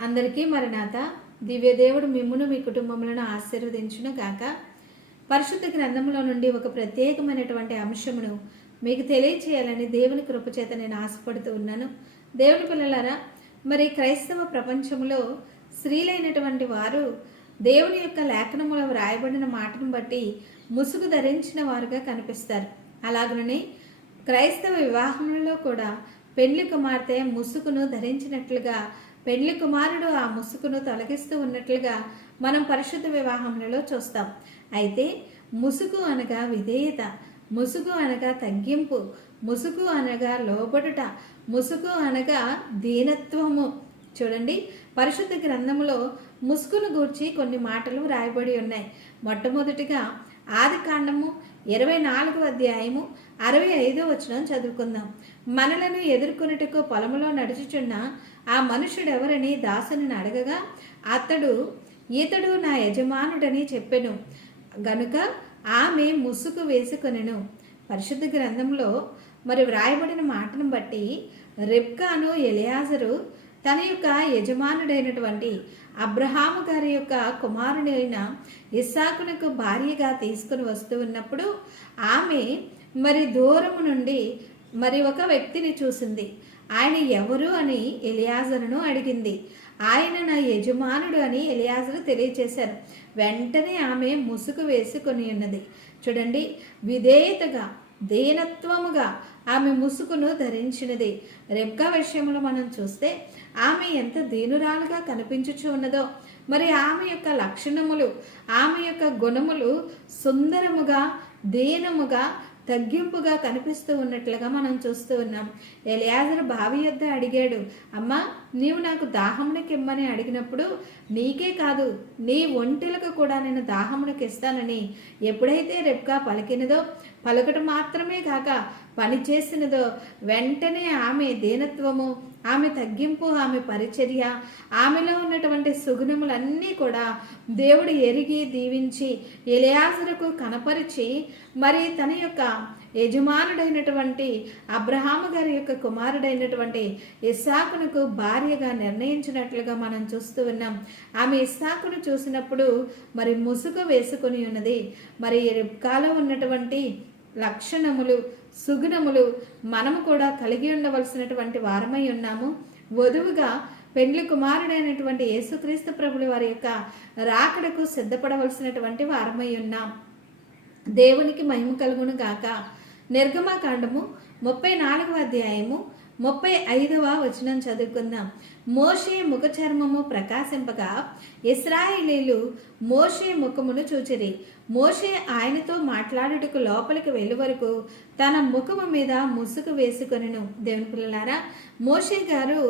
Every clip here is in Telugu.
అందరికీ మరణాత దివ్యదేవుడు మిమ్మును మీ కుటుంబములను ఆశీర్వదించును గాక పరిశుద్ధ గ్రంథంలో నుండి ఒక ప్రత్యేకమైనటువంటి అంశమును మీకు తెలియచేయాలని దేవుని కృపచేత నేను ఆశపడుతూ ఉన్నాను. దేవుని పిల్లలారా మరి క్రైస్తవ ప్రపంచంలో స్త్రీలైనటువంటి వారు దేవుని యొక్క లేఖనములో వ్రాయబడిన మాటను బట్టి ముసుగు ధరించిన వారుగా కనిపిస్తారు. అలాగనే క్రైస్తవ వివాహంలో కూడా పెళ్ళి కుమార్తె ముసుగును ధరించినట్లుగా పెళ్ళి కుమారుడు ఆ ముసుగును తొలగిస్తూ ఉన్నట్లుగా మనం పరిశుద్ధ వివాహములలో చూస్తాం. అయితే ముసుగు అనగా విధేయత ముసుగు అనగా తగ్గింపు ముసుగు అనగా లోబడుట ముసుగు అనగా దీనత్వము. చూడండి పరిశుద్ధ గ్రంథంలో ముసుగును గూర్చి కొన్ని మాటలు రాయబడి ఉన్నాయి. మొట్టమొదటిగా ఆది కాండము ఇరవై నాలుగు అధ్యాయము అరవై ఐదో వచనం చదువుకుందాం. మనలను ఎదుర్కొనుటకు పొలములో నడుచుచున్న ఆ మనుషుడెవరని దాసుని అడగగా అతడు ఇతడు నా యజమానుడని చెప్పెను. గనుక ఆమె ముసుగు వేసుకొనెను. పరిశుద్ధ గ్రంథంలో మరి వ్రాయబడిన మాటను బట్టి రెబ్కాను ఎలియాజరు తన యొక్క యజమానుడైనటువంటి అబ్రహాము గారి యొక్క కుమారుని అయిన ఇస్సాకునకు భార్యగా తీసుకుని వస్తూ ఉన్నప్పుడు ఆమె మరి దూరము నుండి మరి ఒక వ్యక్తిని చూసింది. ఆయన ఎవరు అని ఎలియాజరును అడిగింది. ఆయన నా యజమానుడు అని ఎలియాజరు తెలియచేశారు. వెంటనే ఆమె ముసుగు వేసుకొని ఉన్నది. చూడండి విధేయతగా దీనత్వముగా ఆమె ముసుగును ధరించినది. రెబ్కా విషయంలో మనం చూస్తే ఆమె ఎంత దీనురాలుగా కనిపించుచు ఉన్నదో మరి ఆమె యొక్క లక్షణములు ఆమె యొక్క గుణములు సుందరముగా దీనముగా తగ్గింపుగా కనిపిస్తూ ఉన్నట్లుగా మనం చూస్తూ ఉన్నాం. ఎలియాజర్ బావి యొద్ద అడిగాడు అమ్మా నీవు నాకు దాహమునికి ఇమ్మని అడిగినప్పుడు నీకే కాదు నీ ఒంటిలకు కూడా నేను దాహమునికి ఇస్తానని. ఎప్పుడైతే రెప్కా పలికినదో పలకటం మాత్రమే కాక పని చేసినదో వెంటనే ఆమె దీనత్వము ఆమె తగ్గింపు ఆమె పరిచర్య ఆమెలో ఉన్నటువంటి సుగుణములన్నీ కూడా దేవుడు ఎరిగి దీవించి ఎలియాజరుకు కనపరిచి మరి తన యొక్క యజమానుడైనటువంటి అబ్రహాము గారి యొక్క కుమారుడైనటువంటి ఇస్సాకునకు భార్యగా నిర్ణయించినట్లుగా మనం చూస్తూ ఉన్నాం. ఆమె ఇస్సాకును చూసినప్పుడు మరి ముసుగు వేసుకుని ఉన్నది. మరి కాలం ఉన్నటువంటి లక్షణములు సుగుణములు మనము కూడా కలిగి ఉండవలసినటువంటి వారమై ఉన్నాము. వధువుగా పెండ్లి కుమారుడైనటువంటి యేసుక్రీస్తు ప్రభుల వారి యొక్క రాకడకు సిద్ధపడవలసినటువంటి వారమై ఉన్నాం. దేవునికి మహిమ కలుగును గాక. నిర్గమాకాండము ముప్పై నాలుగవ అధ్యాయము ముప్పై ఐదవ వచనం చదువుకుందాం. మోషే ముఖ చర్మము ప్రకాశింపగా ఇస్రాయిలీలు మోషే ముఖమును చూచిరి. మోషే ఆయనతో మాట్లాడుటకు లోపలికి వెళ్ళి వరకు తన ముఖము మీద ముసుగు వేసుకొనిను. దేవుని పిల్లలారా మోషే గారు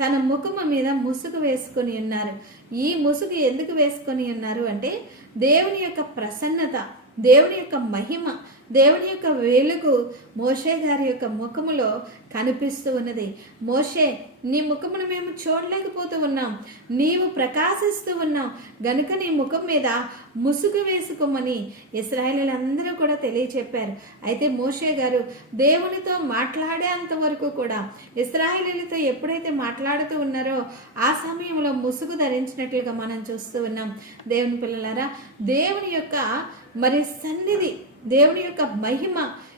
తన ముఖము మీద ముసుగు వేసుకొని ఉన్నారు. ఈ ముసుగు ఎందుకు వేసుకొని ఉన్నారు అంటే దేవుని యొక్క ప్రసన్నత దేవుని యొక్క మహిమ దేవుని యొక్క వెలుగు మోషే గారి యొక్క ముఖములో కనిపిస్తూ ఉన్నది. మోషే నీ ముఖమును మేము చూడలేకపోతూ ఉన్నాం. నీవు ప్రకాశిస్తూ ఉన్నాం గనుక నీ ముఖం మీద ముసుగు వేసుకోమని ఇస్రాయలీలందరూ కూడా తెలియచెప్పారు. అయితే మోషే గారు దేవునితో మాట్లాడేంత వరకు కూడా ఇస్రాయలీలతో ఎప్పుడైతే మాట్లాడుతూ ఉన్నారో ఆ సమయంలో ముసుగు ధరించినట్లుగా మనం చూస్తూ ఉన్నాం. దేవుని పిల్లలారా దేవుని యొక్క మరి సన్నిధి దేవుని యొక్క మహిమ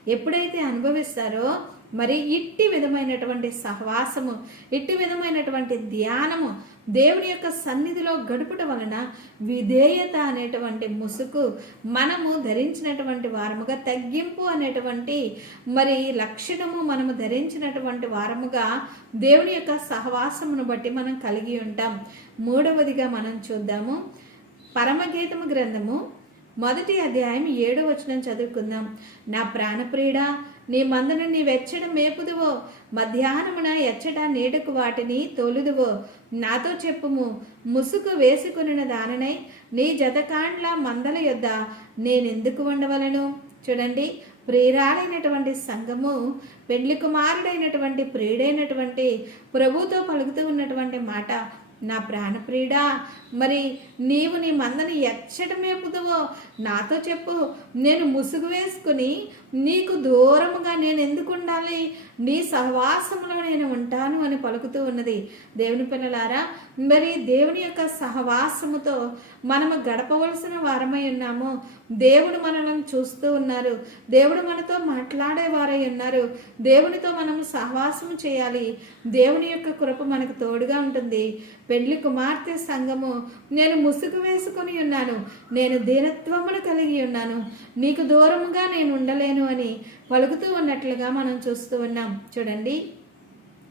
ఎప్పుడైతే అనుభవిస్తారో మరి ఇట్టి విధమైనటువంటి సహవాసము ఇట్టి విధమైనటువంటి ధ్యానము దేవుని యొక్క సన్నిధిలో గడుపుట వలన విధేయత అనేటువంటి ముసుగు మనము ధరించినటువంటి వారముగా తగ్గింపు అనేటువంటి మరి లక్షణము మనము ధరించినటువంటి వారముగా దేవుని యొక్క సహవాసమును బట్టి మనం కలిగి ఉంటాం. మూడవదిగా మనం చూద్దాము. పరమగీతము గ్రంథము మొదటి అధ్యాయం ఏడో వచనం చదువుకుందాం. నా ప్రాణప్రియుడా నీ మందను నీ వెచ్చడం మేపుదువో మధ్యాహ్నమున ఎచ్చట నీడకు వాటిని తోలుదువో. నాతో చెప్పుము ముసుగు వేసుకుని దాననై నీ జతకాండ్ల మందల యొద్ద నేనెందుకు ఉండవలను? చూడండి ప్రియురాలైనటువంటి సంఘము పెండ్లి కుమారుడైనటువంటి ప్రియుడైనటువంటి ప్రభుతో పలుకుతూ ఉన్నటువంటి మాట నా ప్రాణప్రియుడా మరి నీవు నీ మందని ఎచ్చటమేపుదువో నాతో చెప్పు నేను ముసుగు వేసుకుని నీకు దూరముగా నేను ఎందుకు ఉండాలి? నీ సహవాసంలో నేను ఉంటాను అని పలుకుతూ ఉన్నది. దేవుని పిల్లలారా మరి దేవుని యొక్క సహవాసముతో మనము గడపవలసిన వారమై ఉన్నాము. దేవుడు మనల్ని చూస్తూ ఉన్నారు. దేవుడు మనతో మాట్లాడేవారై ఉన్నారు. దేవునితో మనము సహవాసం చేయాలి. దేవుని యొక్క కృప మనకు తోడుగా ఉంటుంది. పెళ్ళి కుమార్తె సంఘము నేను ముసుగు వేసుకొని ఉన్నాను. నేను దీనత్వమును కలిగి ఉన్నాను. నీకు దూరముగా నేను ఉండలేను అని పలుకుతూ ఉన్నట్లుగా మనం చూస్తూ ఉన్నాం. చూడండి.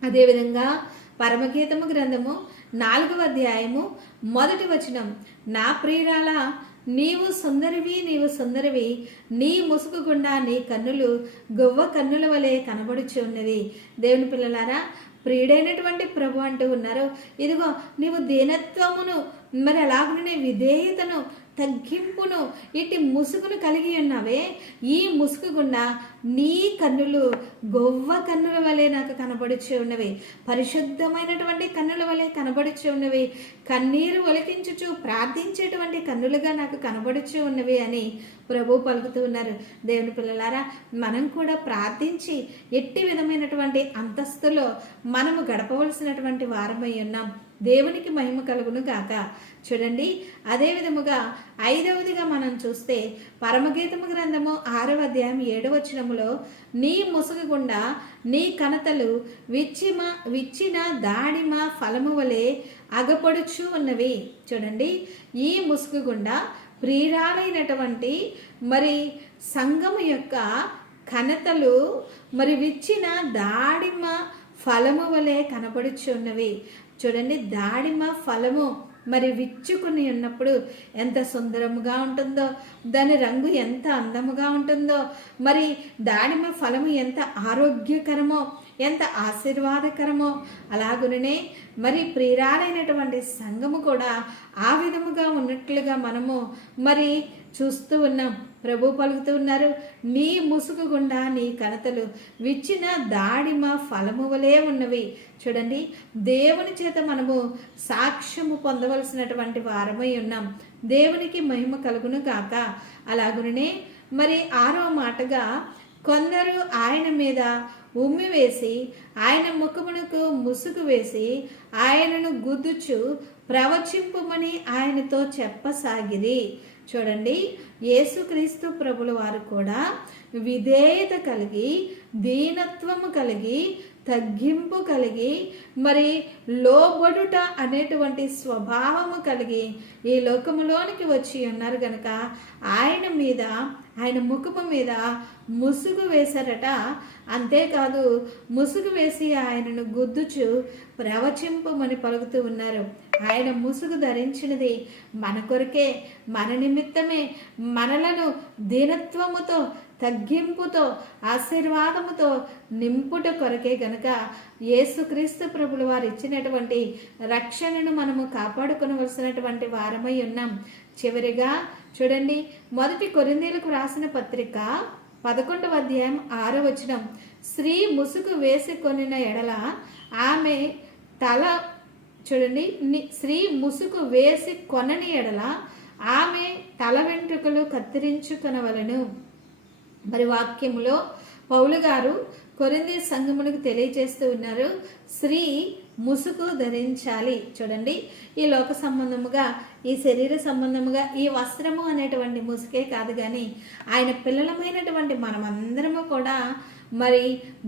అదేవిధంగా పరమగీతము గ్రంథము నాలుగవ అధ్యాయము మొదటి వచనం. నా ప్రియురాల నీవు సుందరివి నీవు సుందరివి. నీ ముసుగు గుండా నీ కన్నులు గొవ్వ కన్నుల వలె కనబడుచు ఉన్నవి. దేవుని పిల్లలారా ప్రియుడైనటువంటి ప్రభు అంటూ ఉన్నారు. ఇదిగో నీవు దీనత్వమును మరి అలాగనే విధేయతను తగ్గింపును ఇటు ముసుగును కలిగి ఉన్నావే? ఈ ముసుగు గుండా నీ కన్నులు గొవ్వ కన్నుల వలె నాకు కనబడుచు ఉన్నవి. పరిశుద్ధమైనటువంటి కన్నుల వలె కనబడుచు ఉన్నవి. కన్నీరు ఒలికించుచు ప్రార్థించేటువంటి కన్నులుగా నాకు కనబడుచు ఉన్నవి అని ప్రభు పలుకుతూ ఉన్నారు. దేవుని పిల్లలారా మనం కూడా ప్రార్థించి ఎట్టి విధమైనటువంటి అంతస్తులో మనము గడపవలసినటువంటి వారమై ఉన్నాం. దేవునికి మహిమ కలుగును గాక. చూడండి అదే విధముగా ఐదవదిగా మనం చూస్తే పరమగీతము గ్రంథము ఆరవ అధ్యాయం ఏడవచనములో నీ ముసుగు గుండా నీ కనతలు విచ్చిమ విచ్చిన దాడిమ ఫలము వలె అగపడుచు ఉన్నవి. చూడండి ఈ ముసుగు గుండా ప్రియురాలైనటువంటి మరి సంఘము యొక్క కనతలు మరి విచ్చిన దాడిమ ఫలము వలె కనబడుచున్నవి చూడండి దాడిమ ఫలము మరి విచ్చుకుని ఉన్నప్పుడు ఎంత సుందరముగా ఉంటుందో దాని రంగు ఎంత అందముగా ఉంటుందో మరి దాడిమ ఫలము ఎంత ఆరోగ్యకరమో ఎంత ఆశీర్వాదకరమో అలాగుననే మరి ప్రియురాలైనటువంటి సంఘము కూడా ఆ విధముగా ఉన్నట్లుగా మనము మరి చూస్తూ ఉన్నాం. ప్రభు పలుకుతూ ఉన్నారు నీ ముసుగు గుండా నీ కనతలు విచ్చిన దాడిమ ఫలము వలె ఉన్నవి. చూడండి దేవుని చేత మనము సాక్ష్యము పొందవలసినటువంటి వారమై ఉన్నాం. దేవునికి మహిమ కలుగును కాక అలాగునే మరి ఆరో మాటగా కొందరు ఆయన మీద ఉమ్మి వేసి ఆయన ముఖమునకు ముసుగు వేసి ఆయనను గుద్దుచు ప్రవచింపుమని ఆయనతో చెప్పసాగిరి. చూడండి యేసుక్రీస్తు ప్రభుల వారు కూడా విధేయత కలిగి దీనత్వము కలిగి తగ్గింపు కలిగి మరి లోబడుట అనేటువంటి స్వభావము కలిగి ఈ లోకములోనికి వచ్చి ఉన్నారు గనక ఆయన మీద ఆయన ముఖము మీద ముసుగు వేశారట. అంతేకాదు ముసుగు వేసి ఆయనను గుద్దుచు ప్రవచింపమని పలుకుతూ ఉన్నారు. ఆయన ముసుగు ధరించినది మన కొరకే మన నిమిత్తమే మనలను దీనత్వముతో తగ్గింపుతో ఆశీర్వాదముతో నింపుట కొరకే గనక యేసుక్రీస్తు ప్రభుల వారు ఇచ్చినటువంటి రక్షణను మనము కాపాడుకునవలసినటువంటి వారమై ఉన్నాం. చివరిగా చూడండి మొదటి కొరిందీలకు రాసిన పత్రిక పదకొండవ అధ్యాయం ఆరో వచనం. స్త్రీ ముసుగు వేసి కొనిన ఎడల ఆమె తల చూడండి ని- స్త్రీ ముసుగు వేసి కొనని ఎడల ఆమె తల వెంట్రుకలు కత్తిరించుకొనవలను మరి వాక్యములో పౌలు గారు కొరింది సంఘములకు తెలియజేస్తూ ఉన్నారు స్త్రీ ముసుగు ధరించాలి. చూడండి ఈ లోక సంబంధముగా ఈ శరీర సంబంధముగా ఈ వస్త్రము అనేటువంటి ముసుగే కాదు కానీ ఆయన పిల్లలమైనటువంటి మనమందరము కూడా మరి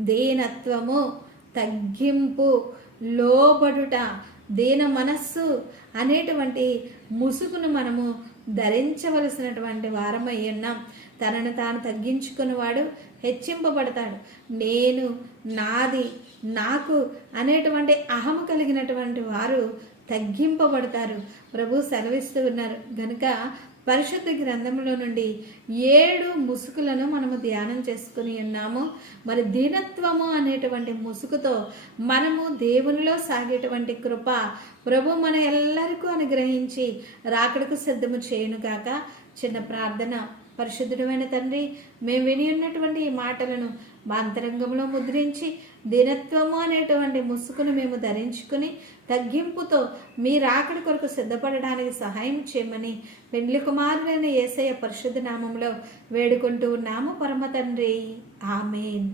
దీనత్వము తగ్గింపు లోబడుట దీన మనస్సు అనేటువంటి ముసుగును మనము ధరించవలసినటువంటి వారమై ఉన్నాం. తనను తాను తగ్గించుకున్నవాడు హెచ్చింపబడతాడు. నేను నాది నాకు అనేటువంటి అహము కలిగినటువంటి వారు తగ్గింపబడతారు. ప్రభు సెలవిస్తూ ఉన్నారు. గనుక పరిశుద్ధ గ్రంథంలో నుండి ఏడు ముసుగులను మనము ధ్యానం చేసుకుని ఉన్నాము. మరి దీనత్వము అనేటువంటి ముసుగుతో మనము దేవునిలో సాగేటువంటి కృప ప్రభు మన ఎల్లరికూ అనుగ్రహించి రాకడకు సిద్ధము చేయను కాక చిన్న ప్రార్థన. పరిశుద్ధుడమైన తండ్రి మేము విని ఉన్నటువంటి ఈ మాటలను మా అంతరంగంలో ముద్రించి దీనత్వము అనేటువంటి ముసుగును మేము ధరించుకుని తగ్గింపుతో మీ రాకడి కొరకు సిద్ధపడడానికి సహాయం చేయమని పెండ్లి కుమారుడైన ఏసయ్య పరిశుద్ధ నామంలో వేడుకుంటూ ఉన్నాము. పరమ తండ్రి. ఆమెన్.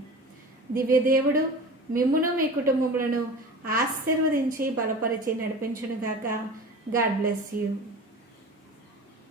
దివ్యదేవుడు మిమ్మును మీ కుటుంబములను ఆశీర్వదించి బలపరిచి నడిపించును గాక గాడ్ బ్లెస్ యూ.